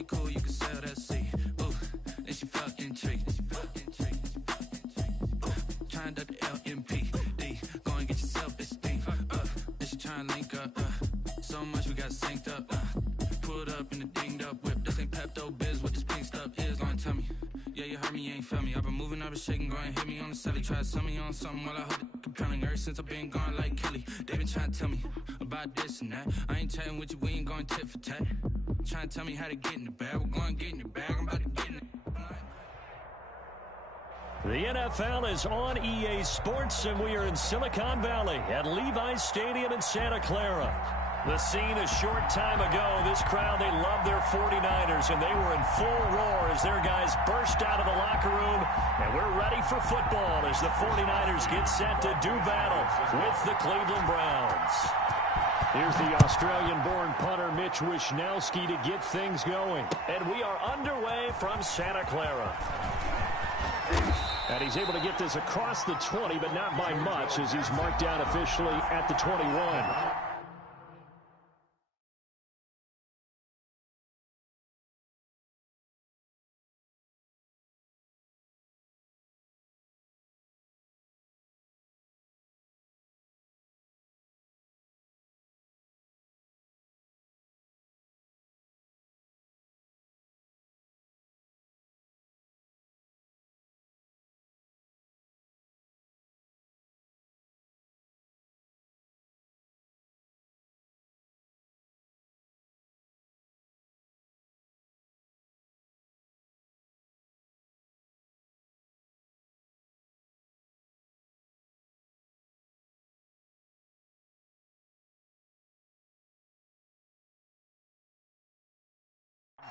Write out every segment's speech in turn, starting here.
Shorty cool, you can sell that seat. Ooh, and she fucking treat. Trying to duck the LMPD. Go and get yourself esteem. And she trying to link up. So much we got synced up. Pulled up in the dinged up whip. This ain't Pepto Biz, what this pink stuff is. Long tell me. Yeah, you heard me, you ain't felt me. I've been moving, I've been shaking, go and hit me on the celly. Try to sell me on something while I hold it compelling. Ever since I've been gone like Kelly, they been trying to tell me about this and that. I ain't chatting with you, we ain't going tit for tat. Trying to tell me how to get in the bag. We're going to get in the bag, I'm about to get in it. The NFL is on EA Sports, and we are in Silicon Valley at Levi's Stadium in Santa Clara. The scene a short time ago, this crowd, they love their 49ers, and they were in full roar as their guys burst out of the locker room, and we're ready for football as the 49ers get set to do battle with the Cleveland Browns. Here's the Australian-born punter Mitch Wishnowsky to get things going, and we are underway from Santa Clara. And he's able to get this across the 20, but not by much, as he's marked down officially at the 21.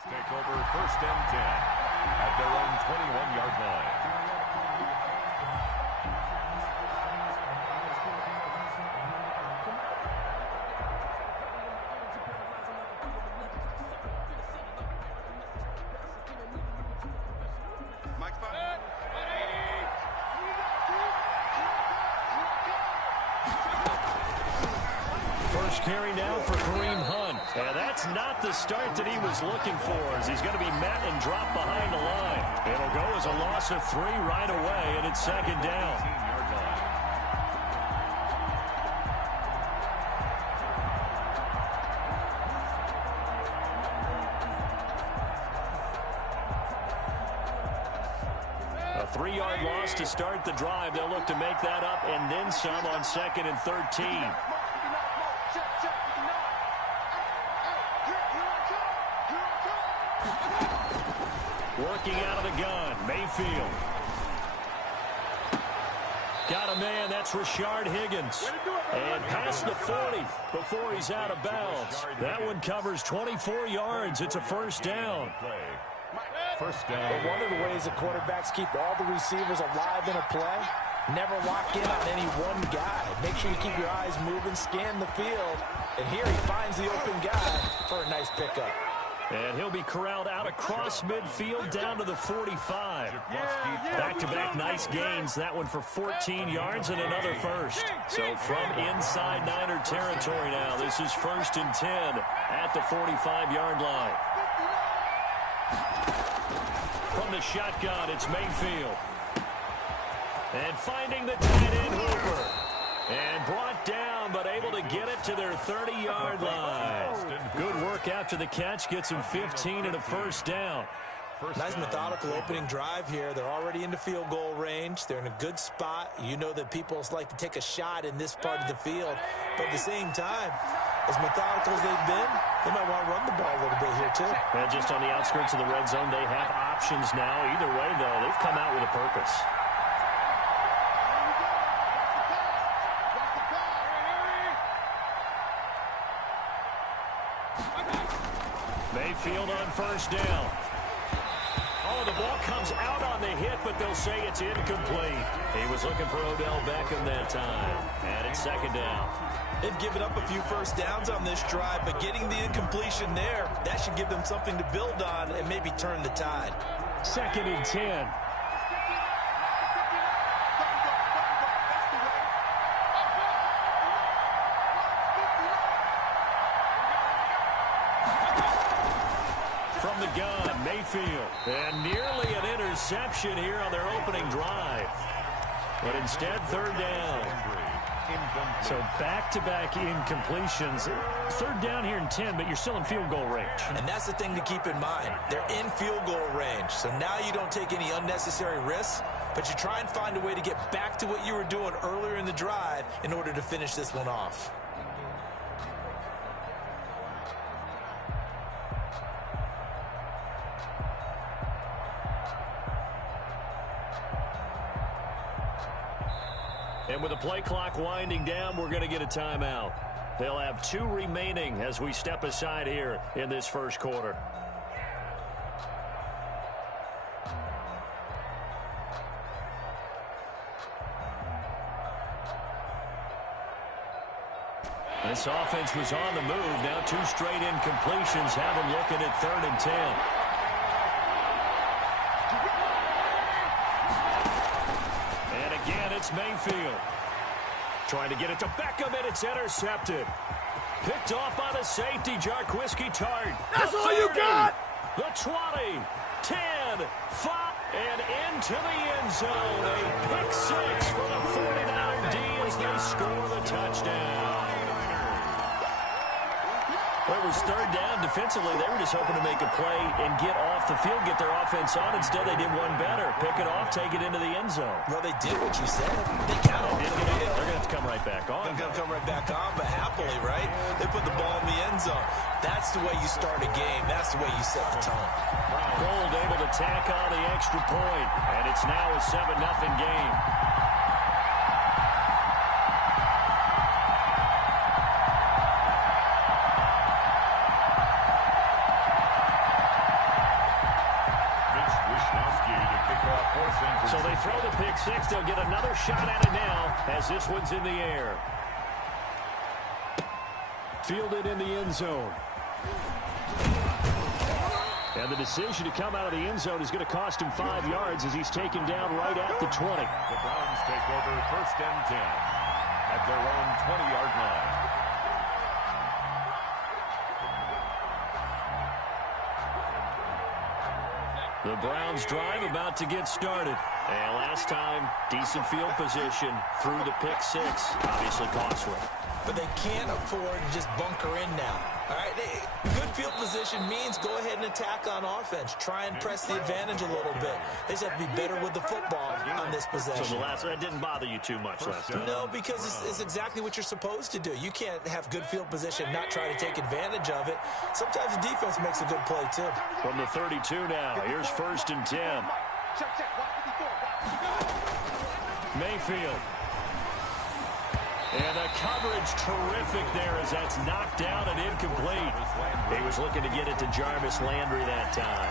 Take over 1st and 10 at their own 21-yard line. First carry now for Kareem Hunt. And that's not the start that he was looking for, as he's going to be met and dropped behind the line. It'll go as a loss of 3 right away, and it's 2nd down. A 3-yard loss to start the drive. They'll look to make that up and then some on 2nd and 13. Working out of the gun, Mayfield. Got a man, that's Rashard Higgins. And past the 40 before he's out of bounds. That one covers 24 yards. It's a 1st down. First down. But one of the ways that quarterbacks keep all the receivers alive in a play, never lock in on any one guy. Make sure you keep your eyes moving, scan the field. And here he finds the open guy for a nice pickup. And he'll be corralled out across midfield down to the 45. Back-to-back nice gains. That one for 14 yards and another 1st. So from inside Niner territory now, this is 1st and 10 at the 45-yard line. From the shotgun, it's Mayfield. And finding the tight end Hooper. And brought down, but able to get it to their 30-yard line. Good work after the catch. Gets him 15 and a 1st down. Nice methodical opening drive here. They're already into field goal range. They're in a good spot. You know that people like to take a shot in this part of the field. But at the same time, as methodical as they've been, they might want to run the ball a little bit here too. And just on the outskirts of the red zone, they have options now. Either way, though, they've come out with a purpose. Mayfield on 1st down. Oh, the ball comes out on the hit, but they'll say it's incomplete. He was looking for Odell Beckham that time. And it's 2nd down. They've given up a few 1st downs on this drive, but getting the incompletion there, that should give them something to build on and maybe turn the tide. 2nd and 10. from the gun, Mayfield. And nearly an interception here on their opening drive. But instead, third down. So back-to-back incompletions. Third down here in 10, but you're still in field goal range. And that's the thing to keep in mind. They're in field goal range. So now you don't take any unnecessary risks, but you try and find a way to get back to what you were doing earlier in the drive in order to finish this one off. And with the play clock winding down, we're going to get a timeout. They'll have 2 remaining as we step aside here in this first quarter. This offense was on the move. Now 2 straight incompletions have them looking at 3rd and 10. And again, it's Mayfield. Trying to get it to Beckham, and it's intercepted. Picked off by the safety, Jarquiski Tart. That's all you got! The 20, 10, 5, and into the end zone. A pick 6 for the 49er D as they score the touchdown. Well, it was third down. Defensively, they were just hoping to make a play and get off the field, get their offense on. Instead, they did one better. Pick it off, take it into the end zone. Well, they did what you said. They counted. They're going to have to come right back on. They're going to come right back on, but happily, right? They put the ball in the end zone. That's the way you start a game. That's the way you set the tone. Gold able to tack on the extra point, and it's now a 7-0 game. So they throw the pick 6. They'll get another shot at it now as this one's in the air. Fielded in the end zone. And the decision to come out of the end zone is going to cost him 5 yards as he's taken down right at the 20. The Browns take over 1st and 10 at their own 20-yard line. The Browns drive about to get started. And last time, decent field position through the pick 6. Obviously costly. But they can't afford to just bunker in now. All right, good field position means go ahead and attack on offense. Try and press the advantage a little bit. They just have to be better with the football on this possession. So the last one didn't bother you too much last time? No, because it's exactly what you're supposed to do. You can't have good field position, not try to take advantage of it. Sometimes the defense makes a good play, too. From the 32 now, here's 1st and 10. Mayfield. And the coverage terrific there as that's knocked down and incomplete. He was looking to get it to Jarvis Landry that time.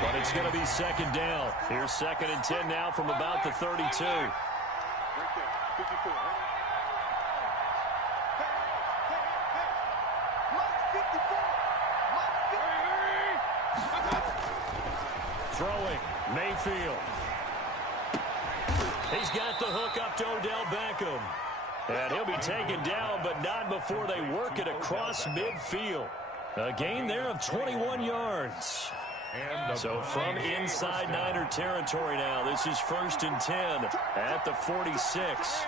But it's going to be 2nd down. Here's 2nd and 10 now from about the 32. Throwing, Mayfield. He's got the hook up to Odell Beckham. And he'll be taken down, but not before they work it across midfield. A gain there of 21 yards. So from inside Niner territory now, this is 1st and 10 at the 46.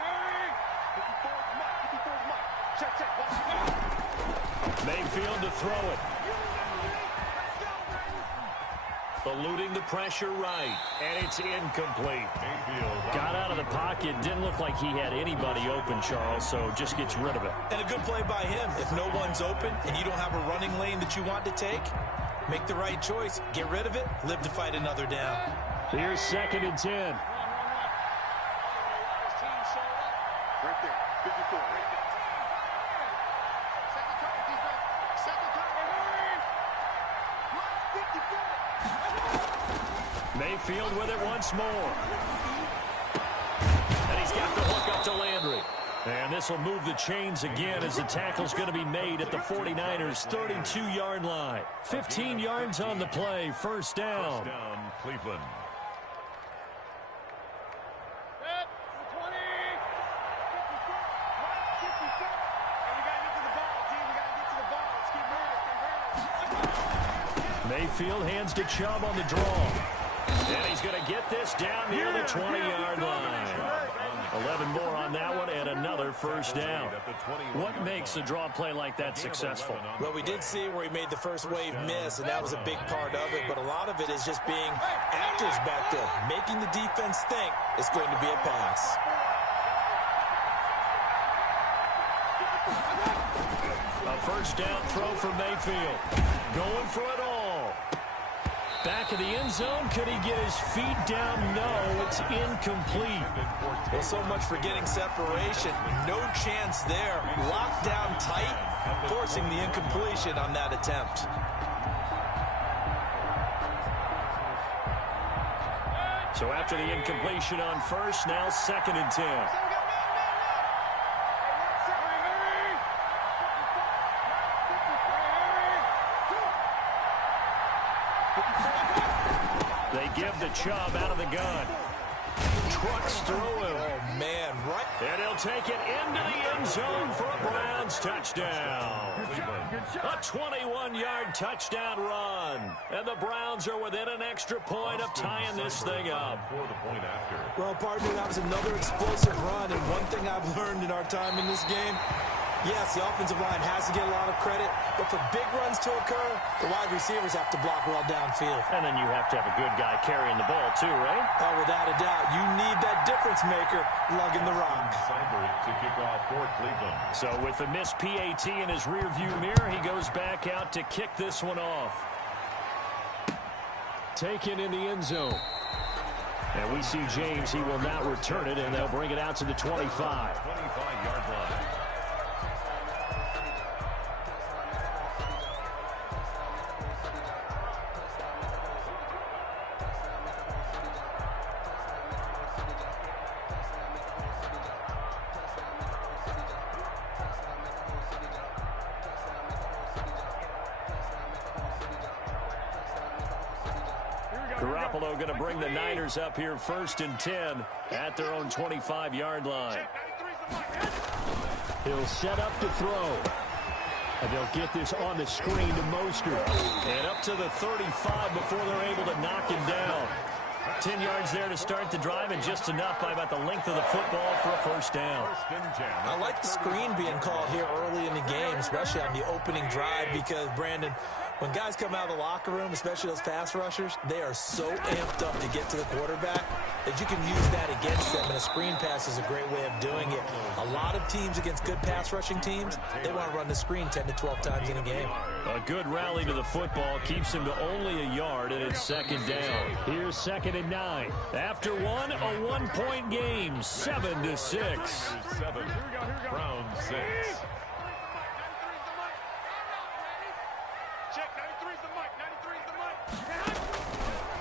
Mayfield to throw it. Eluding the pressure right, and it's incomplete. Got out of the pocket, didn't look like he had anybody open, Charles, so just gets rid of it. And a good play by him. If no one's open and you don't have a running lane that you want to take, make the right choice. Get rid of it, live to fight another down. Here's 2nd and 10. Right there, 54, right there. Second time, defense. Second time, Mayfield with it once more. And he's got the hook up to Landry. And this will move the chains again as the tackle's going to be made at the 49ers' 32-yard line. 15 yards on the play, 1st down. 1st down, Cleveland. Mayfield hands to Chubb on the draw. And he's going to get this down near the 20-yard line. 11 more on that one and another first down. What makes a draw play like that successful? Well, we did see where he made the first wave miss, and that was a big part of it. But a lot of it is just being actors back there, making the defense think it's going to be a pass. A first down throw for Mayfield. Going for it all. Back of the end zone. Could he get his feet down? No, it's incomplete. Well, so much for getting separation. No chance there. Locked down tight, forcing the incompletion on that attempt. So after the incompletion on first, now 2nd and 10. They give the Chubb out of the gun. Trucks through him. Oh, man, right. And he'll take it into the end zone for a Browns touchdown. A 21-yard touchdown run. And the Browns are within an extra point of tying this thing up. Well, partner, that was another explosive run. And one thing I've learned in our time in this game, yes, the offensive line has to get a lot of credit, but for big runs to occur, the wide receivers have to block well downfield. And then you have to have a good guy carrying the ball too, right? Oh, without a doubt. You need that difference maker lugging the rock. To kick off for Cleveland. So with the missed PAT in his rearview mirror, he goes back out to kick this one off. Taken in the end zone. And we see James, he will not return it, and they'll bring it out to the 25. 25-yard line. Garoppolo going to bring the Niners up here 1st and 10 at their own 25-yard line. He'll set up to throw. And they'll get this on the screen to Mostert. And up to the 35 before they're able to knock him down. 10 yards there to start the drive, and just enough by about the length of the football for a first down. I like the screen being called here early in the game, especially on the opening drive, because, Brandon, when guys come out of the locker room, especially those pass rushers, they are so amped up to get to the quarterback that you can use that against them, and a screen pass is a great way of doing it. A lot of teams against good pass rushing teams, they want to run the screen 10 to 12 times in a game. A good rally to the football keeps him to only a yard, and it's 2nd down. Here's 2nd and 9. After one, a 1-point game, 7-6. 7, Browns 6.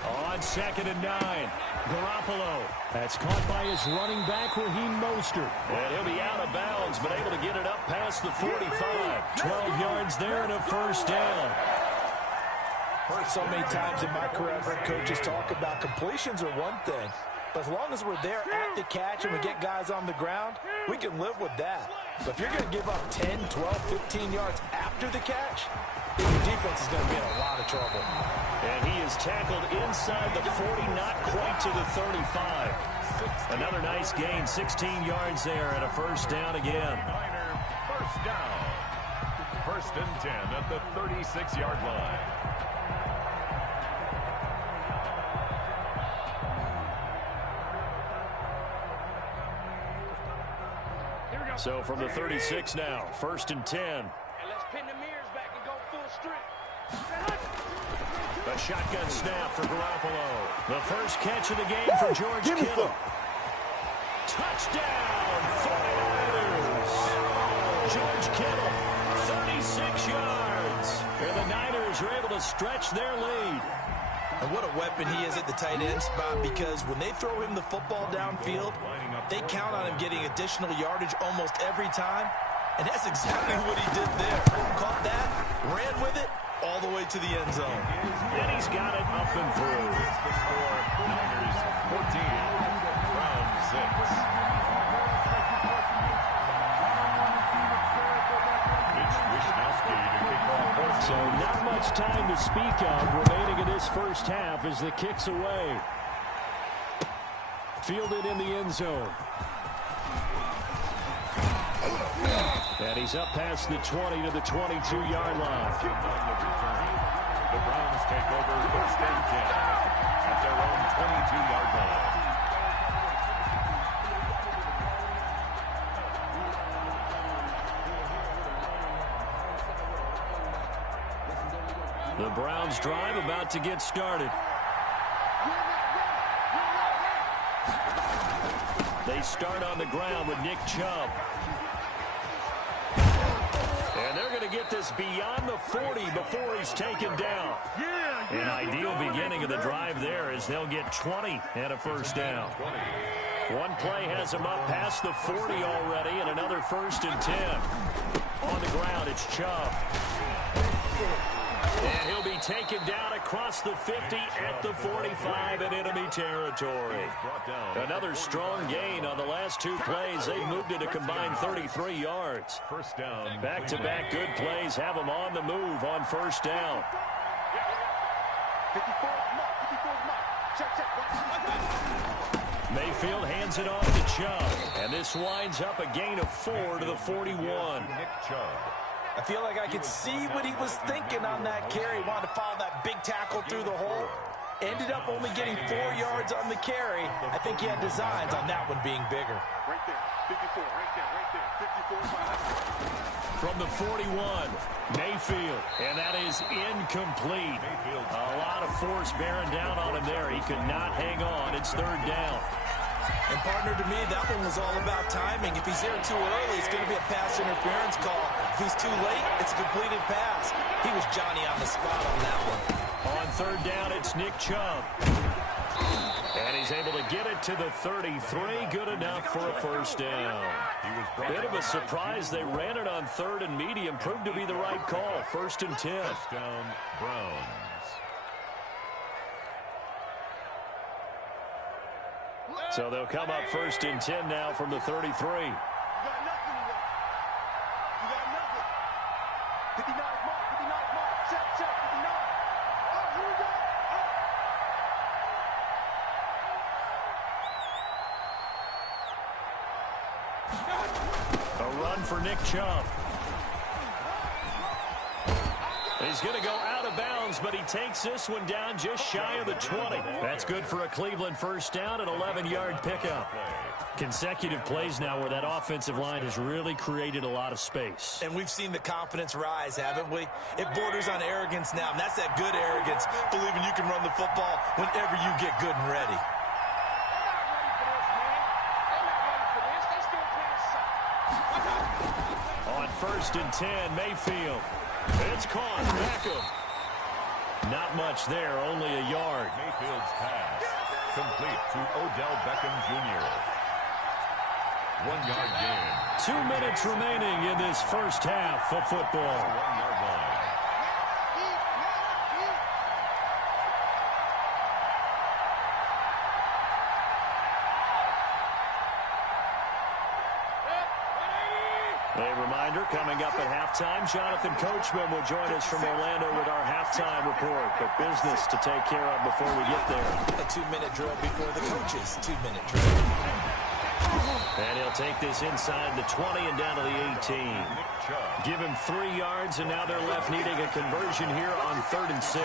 On 2nd and 9, Garoppolo. That's caught by his running back, Raheem Mostert. And he'll be out of bounds, but able to get it up past the 45. 12 yards there and a first down. Heard so many times in my career, I've heard coaches talk about completions are one thing, but as long as we're there at the catch and we get guys on the ground, we can live with that. But if you're going to give up 10, 12, 15 yards after the catch, your defense is going to be in a lot of trouble. And he is tackled inside the 40, not quite to the 35. Another nice gain, 16 yards there and a first down again. First down. 1st and 10 at the 36-yard line. So from the 36 now, 1st and 10. And let's pin the mirrors back and go full strength. A shotgun snap for Garoppolo. The first catch of the game for George Kittle. Touchdown, 49ers. George Kittle, 36 yards. And the Niners are able to stretch their lead. And what a weapon he is at the tight end spot, because when they throw him the football downfield, they count on him getting additional yardage almost every time. And that's exactly what he did there. Caught that, ran with it, all the way to the end zone. And he's got it up and through. The score, Niners 14, Browns 6. Mitch Wishnowsky So not much time to speak of remaining in this first half as the kick's away. Fielded in the end zone. And he's up past the 20 to the 22-yard line. The Browns take over first and 10 at their own 22-yard line. The Browns drive about to get started. They start on the ground with Nick Chubb. And they're going to get this beyond the 40 before he's taken down. An ideal beginning of the drive there as they'll get 20 and a first down. One play has him up past the 40 already, and another first and 10. On the ground, it's Chubb. And he'll be taken down across the 50 at the 45 in enemy territory. Another strong gain on the last two plays. They've moved it a combined 33 yards. First down. Back-to-back good plays have them on the move on first down. 54, check. Mayfield hands it off to Chubb. And this winds up a gain of 4 to the 41. Nick Chubb. I feel like I could see what he was thinking on that carry. He wanted to follow that big tackle through the hole. Ended up only getting 4 yards on the carry. I think he had designs on that one being bigger. Right there, 54, right there, 54. From the 41, Mayfield, and that is incomplete. A lot of force bearing down on him there. He could not hang on. It's third down. And, partner, to me, that one was all about timing. If he's there too early, it's going to be a pass interference call. If he's too late, it's a completed pass. He was Johnny on the spot on that one. On third down, it's Nick Chubb. And he's able to get it to the 33. Good enough for a first down. Bit of a surprise. They ran it on third and medium. Proved to be the right call. First and 10. Touchdown, Browns. So they'll come up first and 10 now from the 33. You got nothing. You got nothing. 59 mark, 59 mark. Check, 59. Oh, here we go. A run for Nick Chubb. He's going to go out of bounds, but he takes this one down just shy of the 20. That's good for a Cleveland first down, an 11-yard pickup. Consecutive plays now where that offensive line has really created a lot of space. And we've seen the confidence rise, haven't we? It borders on arrogance now, and that's that good arrogance, believing you can run the football whenever you get good and ready. On first and 10, Mayfield. It's caught. Beckham. Not much there, only a yard. Mayfield's pass complete to Odell Beckham Jr. 1 yard gain. 2 minutes remaining in this first half of football. 1 yard line. A reminder, coming up at halftime, Jonathan Coachman will join us from Orlando with our halftime report. But business to take care of before we get there. A 2-minute drill before the coaches' 2-minute drill. And he'll take this inside the 20 and down to the 18. Give him 3 yards, and now they're left needing a conversion here on 3rd and 6.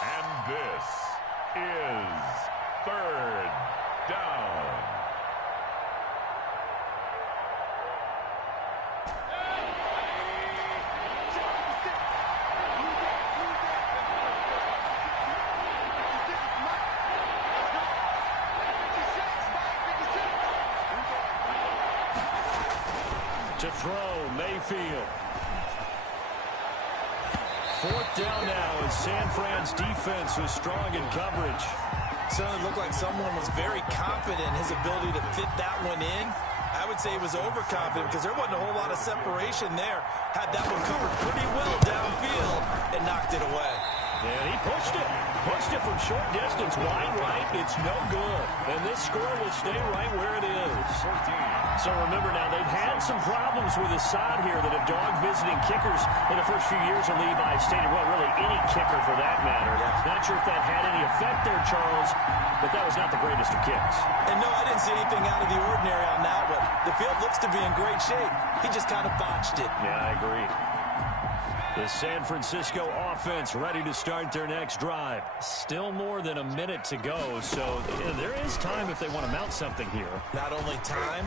And this is 3rd down. To throw, Mayfield. 4th down now as San Fran's defense was strong in coverage. Certainly looked like someone was very confident in his ability to fit that one in. I would say he was overconfident because there wasn't a whole lot of separation there. Had that one covered pretty well downfield and knocked it away. And he pushed it. Pushed it from short distance, wide right. It's no good. And this score will stay right where it is. So remember now, they've had some problems with his side here that have dogged visiting kickers in the first few years of Levi Stadium. Well, really any kicker for that matter. Not sure if that had any effect there, Charles, but that was not the greatest of kicks. And no, I didn't see anything out of the ordinary on that one. The field looks to be in great shape. He just kind of botched it. Yeah, I agree. The San Francisco offense ready to start their next drive. Still more than a minute to go, so there is time if they want to mount something here. Not only time,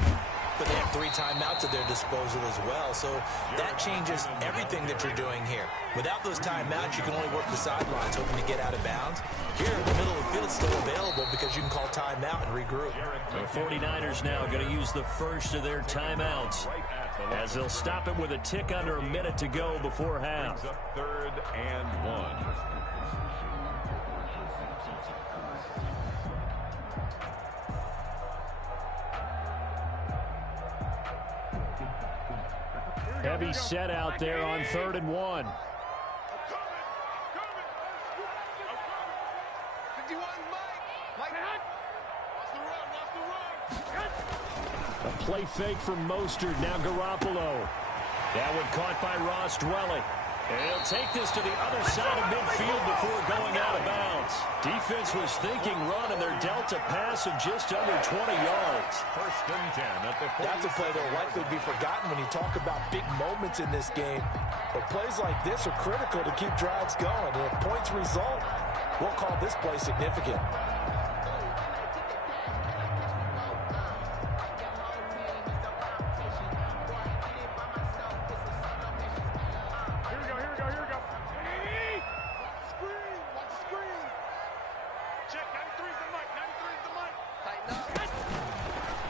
but they have 3 timeouts at their disposal as well, so that changes everything that you're doing here. Without those timeouts, you can only work the sidelines, hoping to get out of bounds. Here, the middle of the field is still available because you can call timeout and regroup. The 49ers now going to use the first of their timeouts, as they'll stop it with a tick under a minute to go before half. 3rd and 1. Heavy set out there on 3rd and 1. A play fake from Mostert, now Garoppolo. That one caught by Ross Dwelly. And he'll take this to the other side of midfield before going out of bounds. Defense was thinking run, and they're dealt a pass of just under 20 yards. 1st and 10 at the 40. That's a play that will likely be forgotten when you talk about big moments in this game. But plays like this are critical to keep drives going. And if points result, we'll call this play significant.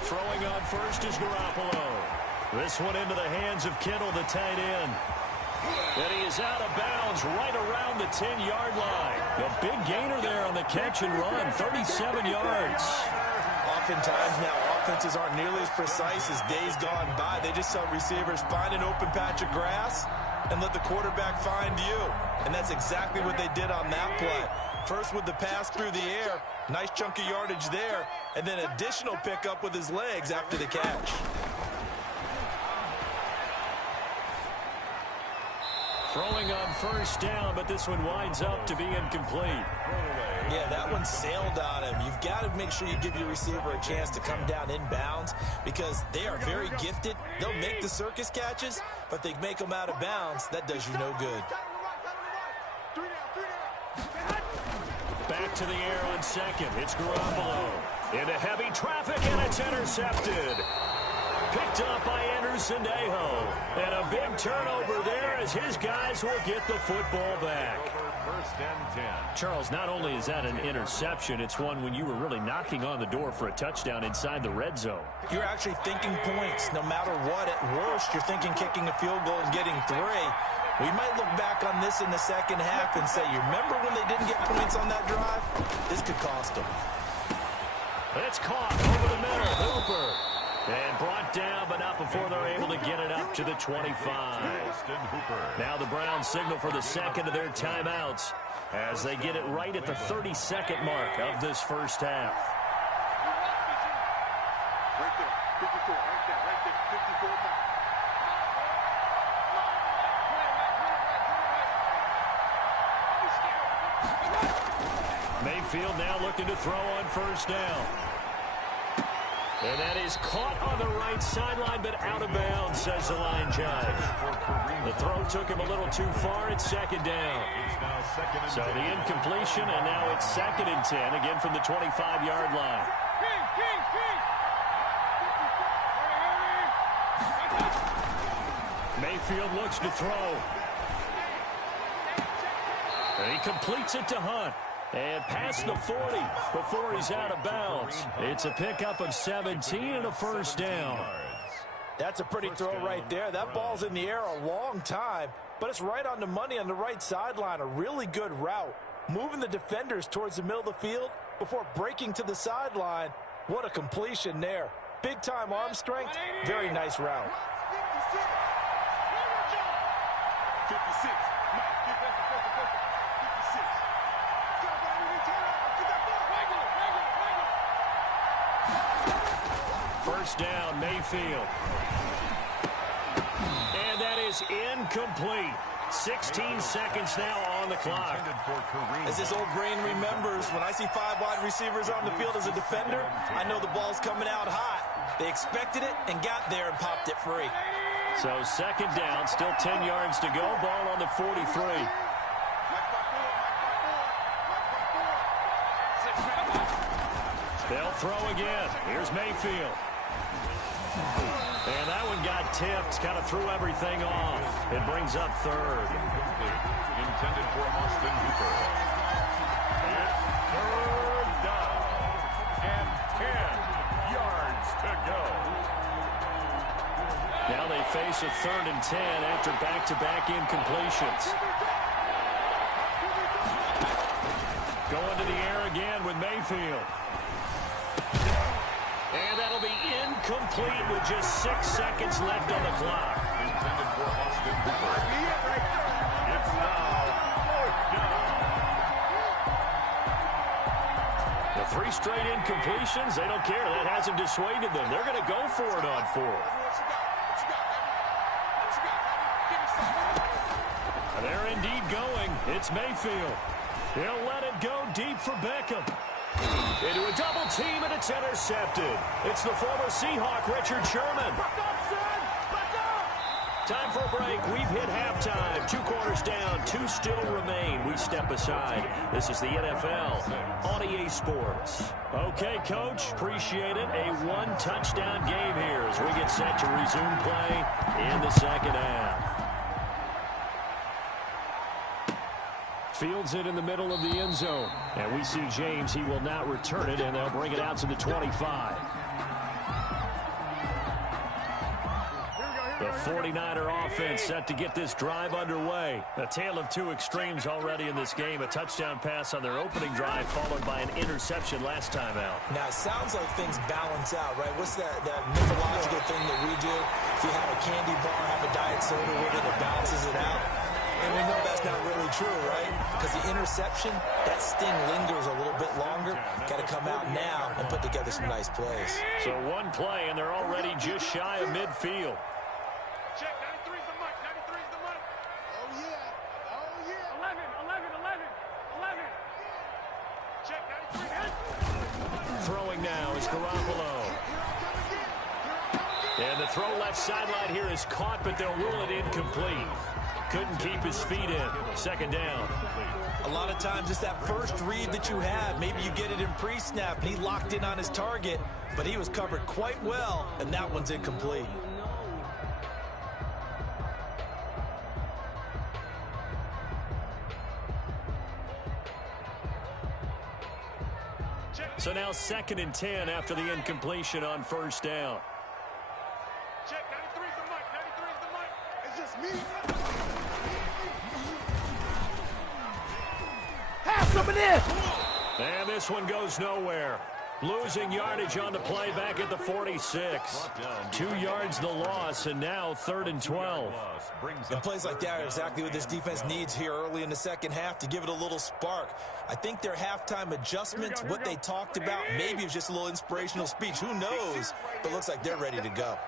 Throwing on first is Garoppolo. This one into the hands of Kittle, the tight end. And he is out of bounds right around the 10-yard line. A big gainer there on the catch and run, 37 yards. Oftentimes now, offenses aren't nearly as precise as days gone by. They just tell receivers, find an open patch of grass and let the quarterback find you. And that's exactly what they did on that play. First with the pass through the air, nice chunk of yardage there, and then additional pickup with his legs after the catch. Throwing on first down, but this one winds up to be incomplete. Yeah, that one sailed on him. You've got to make sure you give your receiver a chance to come down inbounds because they are very gifted. They'll make the circus catches, but they make them out of bounds. That does you no good. Back to the air on second. It's Garoppolo. Into heavy traffic, and it's intercepted. Picked up by Anderson-Dejo. And a big turnover there as his guys will get the football back. 1st and 10. Charles, not only is that an interception, it's one when you were really knocking on the door for a touchdown inside the red zone. You're actually thinking points no matter what. At worst, you're thinking kicking a field goal and getting 3. We might look back on this in the second half and say, you remember when they didn't get points on that drive? This could cost them. It's caught over the middle. Hooper. And brought down, but not before they're able to get it up to the 25. Now the Browns signal for the second of their timeouts as they get it right at the 32nd mark of this first half. Right there, 54, right there, 54 mark. Mayfield now looking to throw on first down. And that is caught on the right sideline, but out of bounds, says the line judge. The throw took him a little too far. It's 2nd down. So the incompletion, and now it's 2nd and 10, again from the 25-yard line. Mayfield looks to throw. And he completes it to Hunt. And past the 40 before he's out of bounds. It's a pickup of 17 and a first down. That's a pretty throw right there. That ball's in the air a long time, but it's right on the money on the right sideline. A really good route. Moving the defenders towards the middle of the field before breaking to the sideline. What a completion there. Big-time arm strength. Very nice route. 56. first down, Mayfield. And that is incomplete. 16 seconds now on the clock. As this old brain remembers, when I see 5 wide receivers on the field as a defender, I know the ball's coming out hot. They expected it and got there and popped it free. So second down, still 10 yards to go. Ball on the 43. They'll throw again. Here's Mayfield. And that one got tipped, kind of threw everything off. It brings up third. Intended for Austin Hooper. It's third down. And 10 yards to go. Now they face a 3rd and 10 after back-to-back incompletions. Going to the air again with Mayfield. And that'll be incomplete with just 6 seconds left on the clock. Intended for Austin Hooper. It's now 4th down. The 3 straight incompletions, they don't care. That hasn't dissuaded them. They're going to go for it on 4th. They're indeed going. It's Mayfield. He'll let it go deep for Beckham. Into a double team, and it's intercepted. It's the former Seahawk, Richard Sherman. Time for a break. We've hit halftime. 2 quarters down, 2 still remain. We step aside. This is the NFL on EA Sports. Okay, Coach, appreciate it. A 1-touchdown game here as we get set to resume play in the second half. Fields it in the middle of the end zone. And we see James. He will not return it, and they'll bring it out to the 25. The 49er offense set to get this drive underway. A tale of 2 extremes already in this game. A touchdown pass on their opening drive, followed by an interception last time out. Now, it sounds like things balance out, right? What's that mythological thing that we do? If you have a candy bar, have a diet soda with it, it balances it out. And we know that's not really true, right? Because the interception, that sting lingers a little bit longer. Got to come out now and put together some nice plays. So 1 play, and they're already just shy of midfield. Check, 93 is the mic, 93 is the mic. Oh, yeah. Oh, yeah. 11. Check, 93. Throwing now is Garoppolo. And the throw left sideline here is caught, but they'll rule it incomplete. Couldn't keep his feet in. Second down. A lot of times it's that first read that you have. Maybe you get it in pre-snap, and he locked in on his target, but he was covered quite well, and that one's incomplete. So now 2nd and 10 after the incompletion on first down. Check, 93 is the mic, 93 is the mic. It's just me. Have some of this. And this one goes nowhere. Losing yardage on the play back at the 46. 2 yards the loss, and now 3rd and 12. And plays like that are exactly what this defense needs here early in the second half to give it a little spark. I think their halftime adjustments, what they talked about, maybe it was just a little inspirational speech. Who knows? But looks like they're ready to go.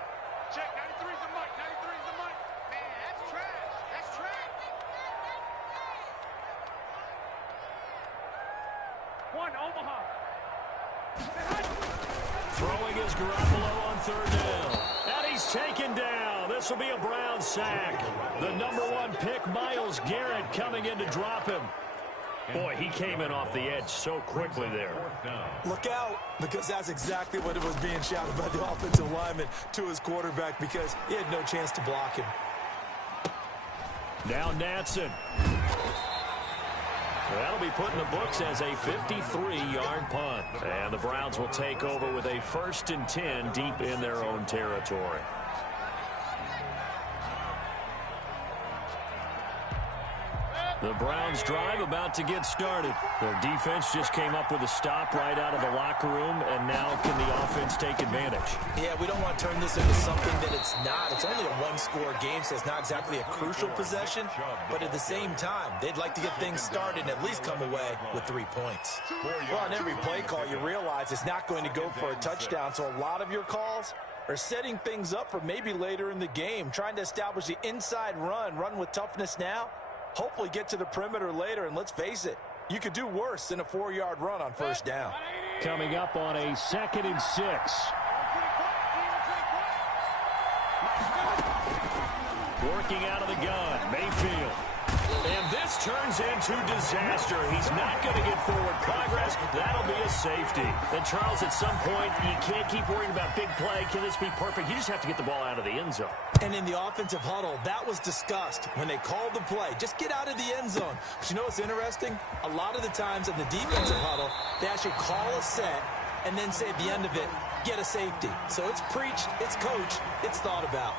Check, 93 is the mic, 93 is the mic. Man, that's trash. That's trash. 1, Omaha. Throwing is Garoppolo on 3rd down. And he's taken down. This will be a Brown sack. The number 1 pick, Myles Garrett, coming in to drop him. Boy, he came in off the edge so quickly there. Look out, because that's exactly what it was being shouted by the offensive lineman to his quarterback, because he had no chance to block him. Now Natson. That'll be put in the books as a 53-yard punt. And the Browns will take over with a 1st and 10 deep in their own territory. The Browns drive about to get started. Their defense just came up with a stop right out of the locker room, and now can the offense take advantage? Yeah, we don't want to turn this into something that it's not. It's only a 1-score game, so it's not exactly a crucial possession. But at the same time, they'd like to get things started and at least come away with 3 points. Well, on every play call, you realize it's not going to go for a touchdown, so a lot of your calls or setting things up for maybe later in the game, trying to establish the inside run with toughness now, hopefully get to the perimeter later, and let's face it, you could do worse than a 4-yard run on first down. Coming up on a 2nd and 6. Working out of the gun, Mayfield. And this turns into disaster. He's not going to get forward progress. That'll be a safety. And, Charles, at some point, you can't keep worrying about big play. Can this be perfect? You just have to get the ball out of the end zone. And in the offensive huddle, that was discussed when they called the play. Just get out of the end zone. But you know what's interesting? A lot of the times in the defensive huddle, they actually call a set and then say at the end of it, get a safety. So it's preached, it's coached, it's thought about.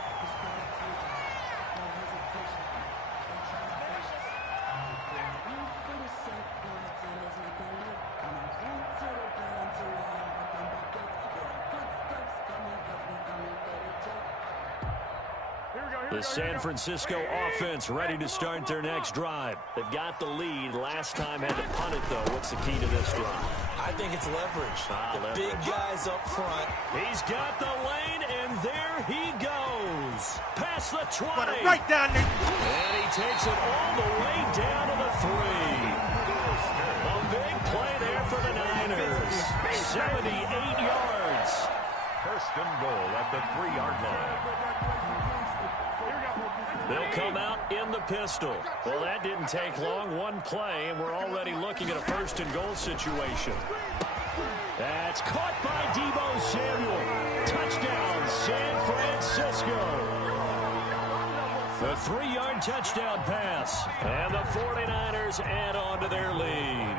The San Francisco offense ready to start their next drive. They've got the lead. Last time had to punt it, though. What's the key to this drive? I think it's leverage. The big guys up front. He's got the lane, and there he goes. Past the 20. Right down there. And he takes it all the way down to the 3. A big play there for the Niners. 78 yards. First and goal at the 3-yard line. They'll come out in the pistol. Well, that didn't take long. One play, and we're already looking at a 1st and goal situation. That's caught by Deebo Samuel. Touchdown, San Francisco. The 3-yard touchdown pass. And the 49ers add on to their lead.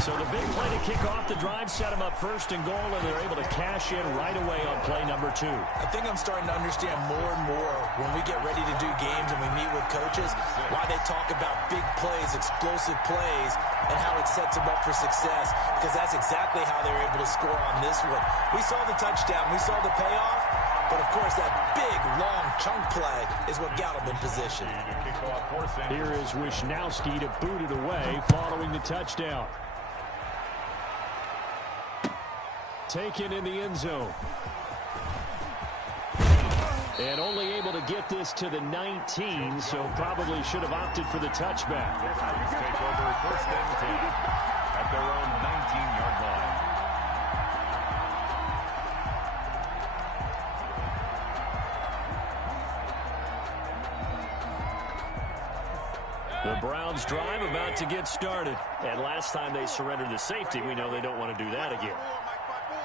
So the big play to kick off the drive set them up 1st and goal, and they're able to cash in right away on play number 2. I think I'm starting to understand more and more when we get ready to do games and we meet with coaches why they talk about big plays, explosive plays, and how it sets them up for success, because that's exactly how they're able to score on this one. We saw the touchdown. We saw the payoff. But, of course, that big, long chunk play is what got them in position. Here is Wisnowski to boot it away following the touchdown. Taken in the end zone. And only able to get this to the 19, so probably should have opted for the touchback. Take over 1st and 10 at their own 19-yard line. The Browns drive about to get started. And last time they surrendered the safety, we know they don't want to do that again.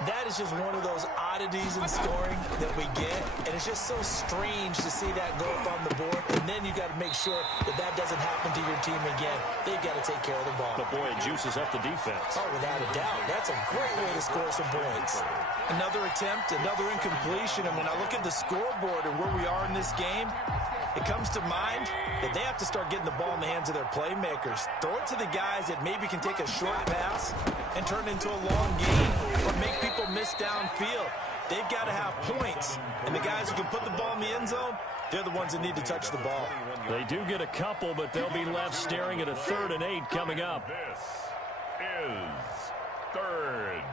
That is just one of those oddities in scoring that we get, and it's just so strange to see that go up on the board, and then you got to make sure that that doesn't happen to your team again. They've got to take care of the ball. But, boy, it juices up the defense. Oh, without a doubt. That's a great way to score some points. Another attempt, another incompletion, and when I look at the scoreboard and where we are in this game, it comes to mind that they have to start getting the ball in the hands of their playmakers. Throw it to the guys that maybe can take a short pass and turn it into a long game or make people miss downfield. They've got to have points, and the guys who can put the ball in the end zone, they're the ones that need to touch the ball. They do get a couple, but they'll be left staring at a 3rd and 8 coming up. This is 3rd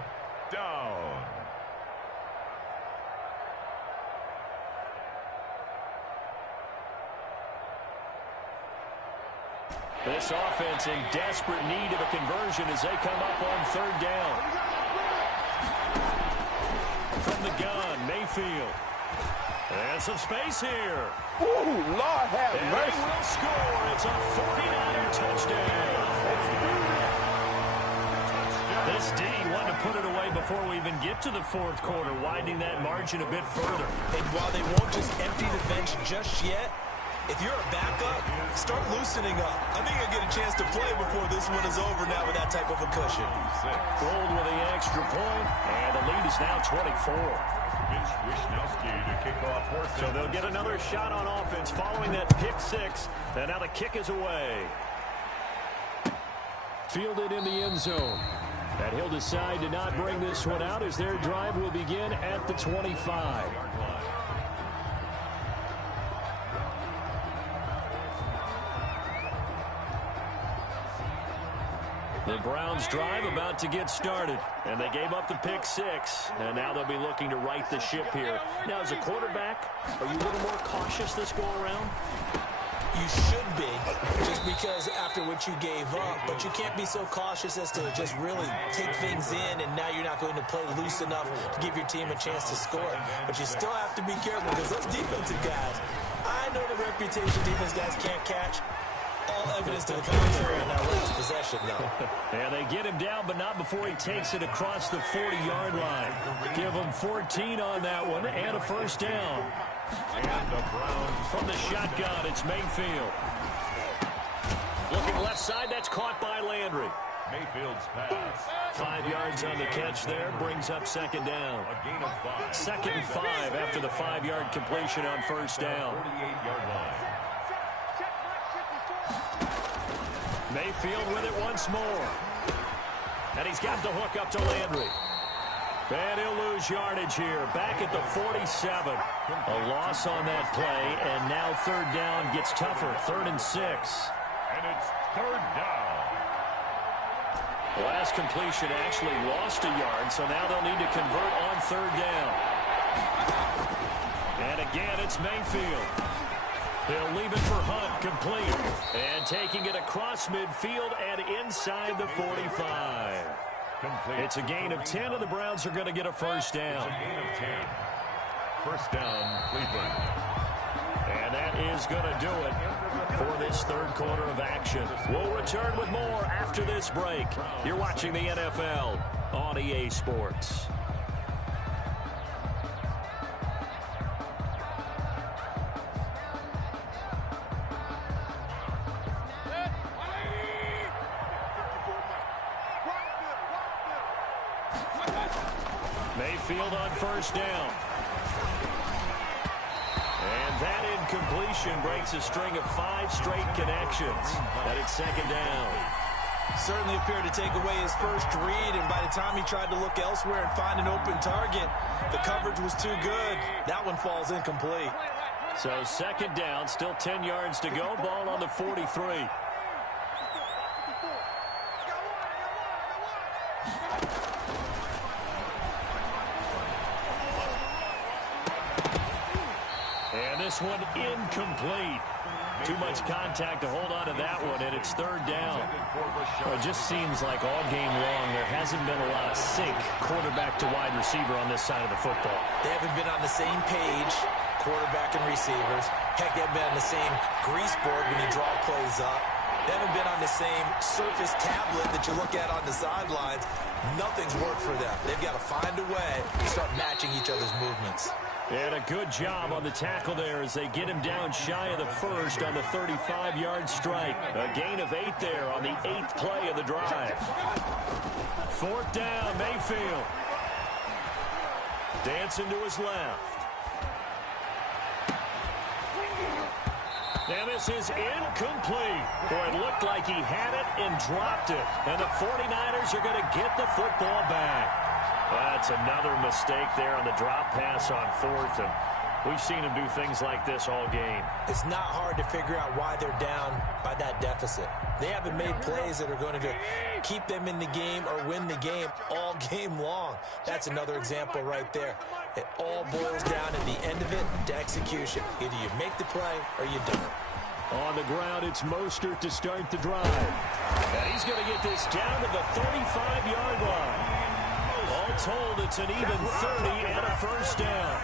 down. This offense in desperate need of a conversion as they come up on 3rd down. From the gun, Mayfield. And some space here. Ooh, Lord have and mercy. They will score. It's a 49er touchdown. This D wanted to put it away before we even get to the 4th quarter, widening that margin a bit further. And while they won't just empty the bench just yet, if you're a backup, start loosening up. I think you'll get a chance to play before this one is over now with that type of a cushion. Rolled with the extra point, and the lead is now 24. So they'll get another shot on offense following that pick 6, and now the kick is away. Fielded in the end zone. And he'll decide to not bring this one out as their drive will begin at the 25. The Browns drive about to get started, and they gave up the pick 6, and now they'll be looking to right the ship here. Now, as a quarterback, are you a little more cautious this go-around? You should be, just because after what you gave up, but you can't be so cautious as to just really take things in, and now you're not going to play loose enough to give your team a chance to score. But you still have to be careful, because those defensive guys, I know the reputation defense guys can't catch. All evidence to the contrary on that last possession, though. And they get him down, but not before he takes it across the 40-yard line. Give him 14 on that one and a first down. And the Browns from the shotgun, it's Mayfield. Looking left side, that's caught by Landry. Mayfield's pass. 5 yards on the catch there, brings up second down. A gain of 5. 2nd and 5 after the 5-yard completion on first down. 48-yard line. Mayfield with it once more. And he's got the hook up to Landry. And he'll lose yardage here. Back at the 47. A loss on that play, and now third down gets tougher. 3rd and 6. And it's 3rd down. Last completion actually lost a yard, so now they'll need to convert on 3rd down. And again, it's Mayfield. They'll leave it for Hunt, complete. And taking it across midfield and inside the 45. Complete. It's a gain of 10, and the Browns are going to get a first down. It's a gain of 10. First down, Cleveland. And that is going to do it for this third quarter of action. We'll return with more after this break. You're watching the NFL on EA Sports. Mayfield on first down. And that incompletion breaks a string of 5 straight connections. And it's second down. Certainly appeared to take away his first read, and by the time he tried to look elsewhere and find an open target, the coverage was too good. That one falls incomplete. So second down, still 10 yards to go. Ball on the 43. This one incomplete. Too much contact to hold on to that one, and it's third down. Well, it just seems like all game long there hasn't been a lot of sync quarterback to wide receiver on this side of the football. They haven't been on the same page, quarterback and receivers. Heck, they haven't been on the same grease board when you draw plays up. They haven't been on the same surface tablet that you look at on the sidelines. Nothing's worked for them. They've got to find a way to start matching each other's movements. And a good job on the tackle there as they get him down shy of the first on the 35-yard strike. A gain of 8 there on the 8th play of the drive. 4th down, Mayfield. Dancing to his left. And this is incomplete. Boy, it looked like he had it and dropped it. And the 49ers are going to get the football back. That's another mistake there on the drop pass on 4th. And we've seen him do things like this all game. It's not hard to figure out why they're down by that deficit. They haven't made plays that are going to keep them in the game or win the game all game long. That's another example right there. It all boils down at the end of it to execution. Either you make the play or you don't. On the ground, it's Mostert to start the drive. And he's going to get this down to the 35-yard line. All told, it's an even 30 and a first down.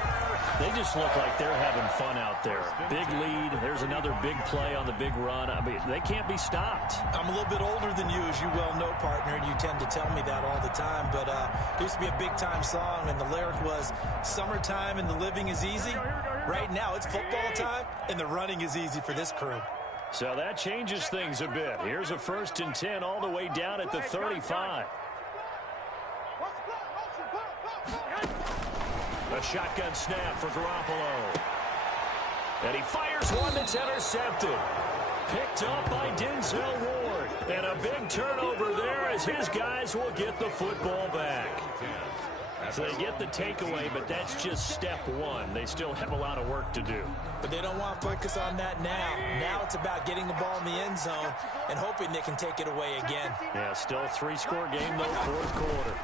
They just look like they're having fun out there. Big lead. There's another big play on the big run. I mean, they can't be stopped. I'm a little bit older than you, as you well know, partner, and you tend to tell me that all the time. But there used to be a big-time song, and the lyric was, "Summertime and the living is easy." Right now, it's football time, and the running is easy for this crew. So that changes things a bit. Here's a 1st and 10 all the way down at the 35. A shotgun snap for Garoppolo. And he fires one that's intercepted. Picked up by Denzel Ward. And a big turnover there as his guys will get the football back. So they get the takeaway, but that's just step one. They still have a lot of work to do. But they don't want to focus on that now. Now it's about getting the ball in the end zone and hoping they can take it away again. Yeah, still a 3-score game, though, fourth quarter.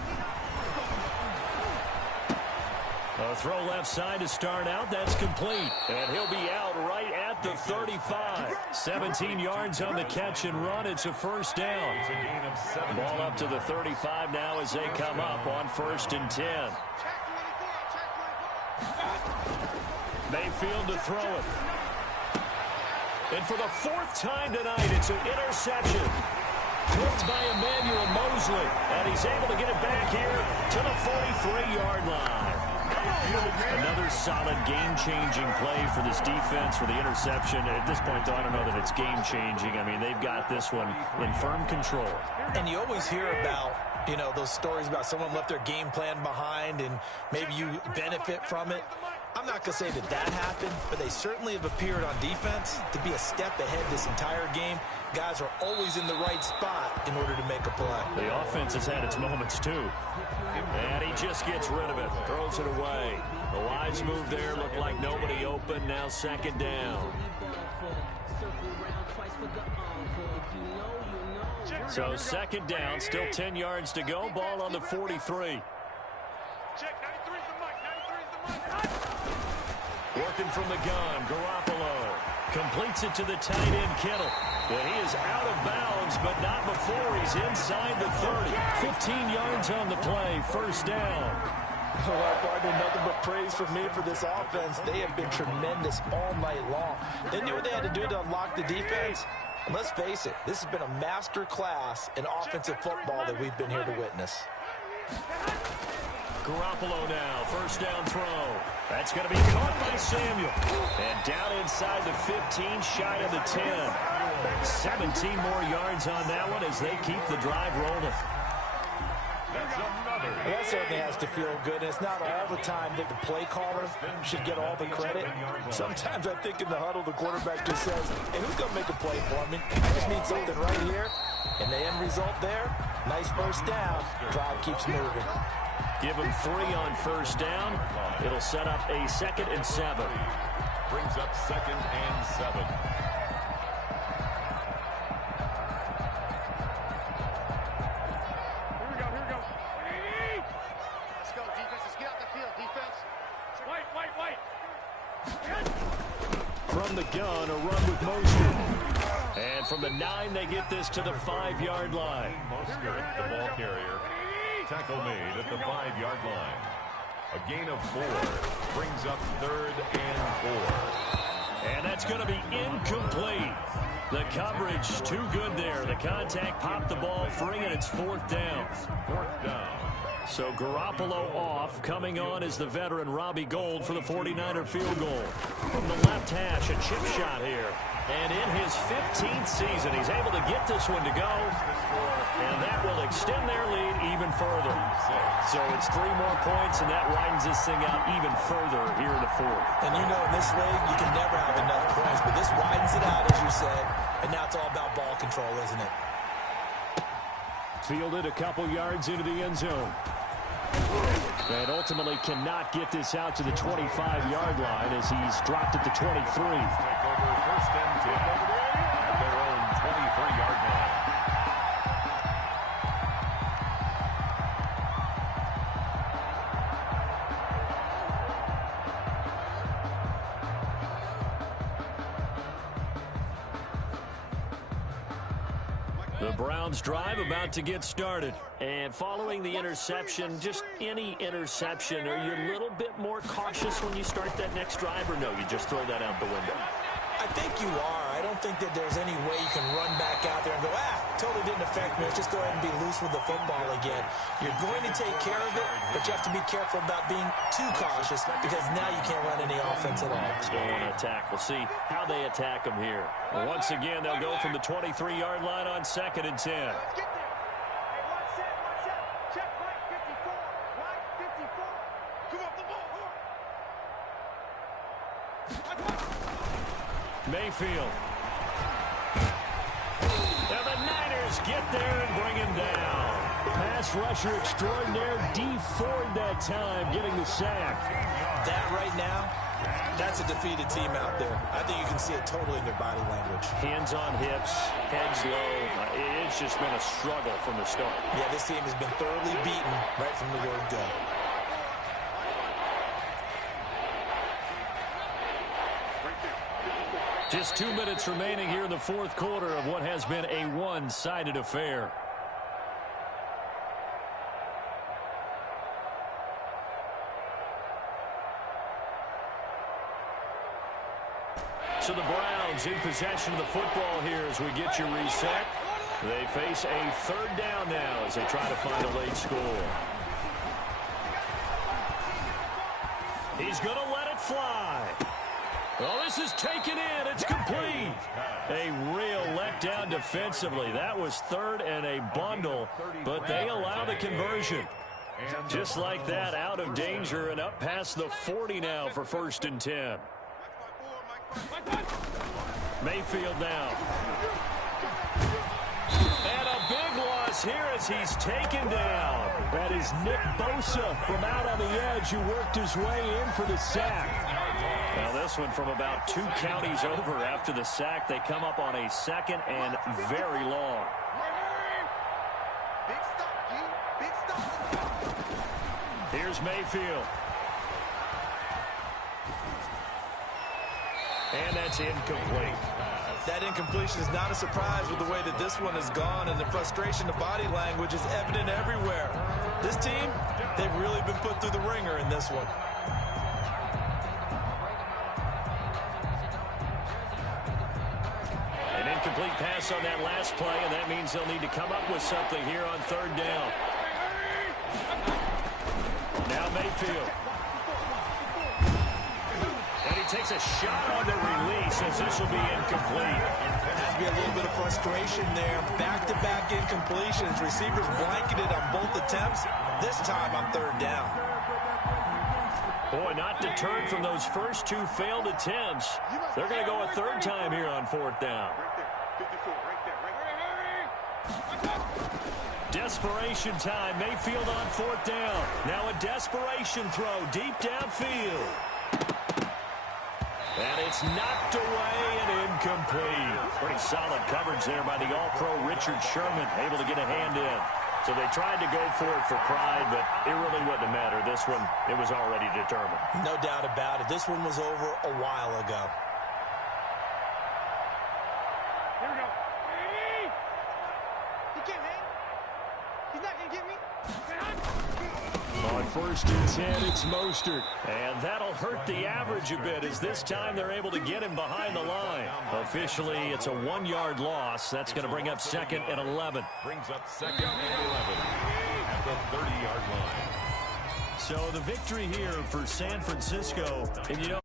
A throw left side to start out. That's complete. And he'll be out right at the 35. 17 yards on the catch and run. It's a first down. Ball up to the 35 now as they come up on 1st and 10. Mayfield to throw it. And for the 4th time tonight, it's an interception. Picked by Emmanuel Mosley. And he's able to get it back here to the 43-yard line. Another solid game-changing play for this defense for the interception. At this point, though, I don't know that it's game-changing. I mean, they've got this one in firm control. And you always hear about, you know, those stories about someone left their game plan behind and maybe you benefit from it. I'm not going to say that that happened, but they certainly have appeared on defense to be a step ahead this entire game. Guys are always in the right spot in order to make a play. The offense has had its moments, too. And he just gets rid of it, throws it away. The wise move there, looked like nobody open, now 2nd down. So 2nd down, still 10 yards to go, ball on the 43. Working from the gun, Garoppolo completes it to the tight end, Kittle. And he is out of bounds, but not before he's inside the 30. 15 yards on the play, first down. Well, partner, nothing but praise from me for this offense. They have been tremendous all night long. They knew what they had to do to unlock the defense. And let's face it, this has been a master class in offensive football that we've been here to witness. Garoppolo now, first down throw. That's going to be caught by Samuel. And down inside the 15, shy of the 10. 17 more yards on that one as they keep the drive rolling. That certainly has to feel good. And it's not all the time that the play caller should get all the credit. Sometimes I think in the huddle, the quarterback just says, hey, who's going to make a play for me? I just need something right here. And the end result there, nice first down. Drive keeps moving. Give him 3 on first down. It'll set up a 2nd and 7. Brings up 2nd and 7. Here we go. Let's go, defense. Let's get out the field, defense. White. From the gun, a run with Mostert. And from the 9, they get this to the 5-yard line. Mostert, the ball carrier. Tackle made at the 5-yard line. A gain of 4 brings up 3rd and 4. And that's going to be incomplete. The coverage too good there. The contact popped the ball free, and it's 4th down. 4th down. So Garoppolo off. Coming on is the veteran Robbie Gould for the 49er field goal. From the left hash, a chip shot here. And in his 15th season, he's able to get this one to go. And that will extend their lead even further. So it's 3 more points, and that widens this thing out even further here in the 4th. And you know in this league, you can never have enough points. But this widens it out, as you said. And now it's all about ball control, isn't it? Fielded a couple yards into the end zone. And ultimately cannot get this out to the 25-yard line as he's dropped at the 23. Take over 1st and 10 at their own 23-yard line. The Browns drive about to get started. And following the interception, just any interception, are you a little bit more cautious when you start that next drive, or no, you just throw that out the window? I think you are. I don't think that there's any way you can run back out there and go, totally didn't affect me. Let's just go ahead and be loose with the football again. You're going to take care of it, but you have to be careful about being too cautious because now you can't run any offense at all. Still want to attack. We'll see how they attack them here. Well, once again, they'll go from the 23-yard line on 2nd and 10. Let's get there. Hey, watch that. Check right 54. Right 54. Come on, the ball. Mayfield. And the Niners get there and bring him down. Pass rusher extraordinaire, D Ford that time, getting the sack. That right now, that's a defeated team out there. I think you can see it totally in their body language. Hands on hips, heads low. It's just been a struggle from the start. Yeah, this team has been thoroughly beaten right from the word go. Just 2 minutes remaining here in the fourth quarter of what has been a one-sided affair. So the Browns in possession of the football here as we get you reset. They face a third down now as they try to find a late score. He's going to let it fly. Well, this is taken in. It's complete. A real letdown defensively. That was third and a bundle, but they allow the conversion. Just like that, out of danger and up past the 40 now for 1st and 10. Mayfield now. And a big loss here as he's taken down. That is Nick Bosa from out on the edge who worked his way in for the sack. Now this one from about 2 counties over after the sack. They come up on a 2nd and very long. Big stop, G. Big stop. Here's Mayfield. And that's incomplete. That incompletion is not a surprise with the way that this one has gone, and the frustration of body language is evident everywhere. This team, they've really been put through the ringer in this one. An incomplete pass on that last play, and that means they'll need to come up with something here on 3rd down. Now Mayfield. And he takes a shot on the release as this will be incomplete. Has to be a little bit of frustration there. Back-to-back incompletions. Receivers blanketed on both attempts. This time on 3rd down. Boy, not deterred from those first 2 failed attempts. They're going to go a 3rd time here on 4th down. Desperation time. Mayfield on 4th down. Now a desperation throw deep downfield. And it's knocked away and incomplete. Pretty solid coverage there by the All-Pro Richard Sherman, able to get a hand in. So they tried to go for it for pride, but it really wouldn't have mattered. This one, it was already determined. No doubt about it. This one was over a while ago. Here we go. He can't hang. He's not going to get me. On 1st and 10, it's Mostert. And that'll hurt the average a bit as this time they're able to get him behind the line. Officially, it's a 1-yard loss. That's going to bring up 2nd and 11. Brings up 2nd and 11 at the 30-yard line. So the victory here for San Francisco. And you know,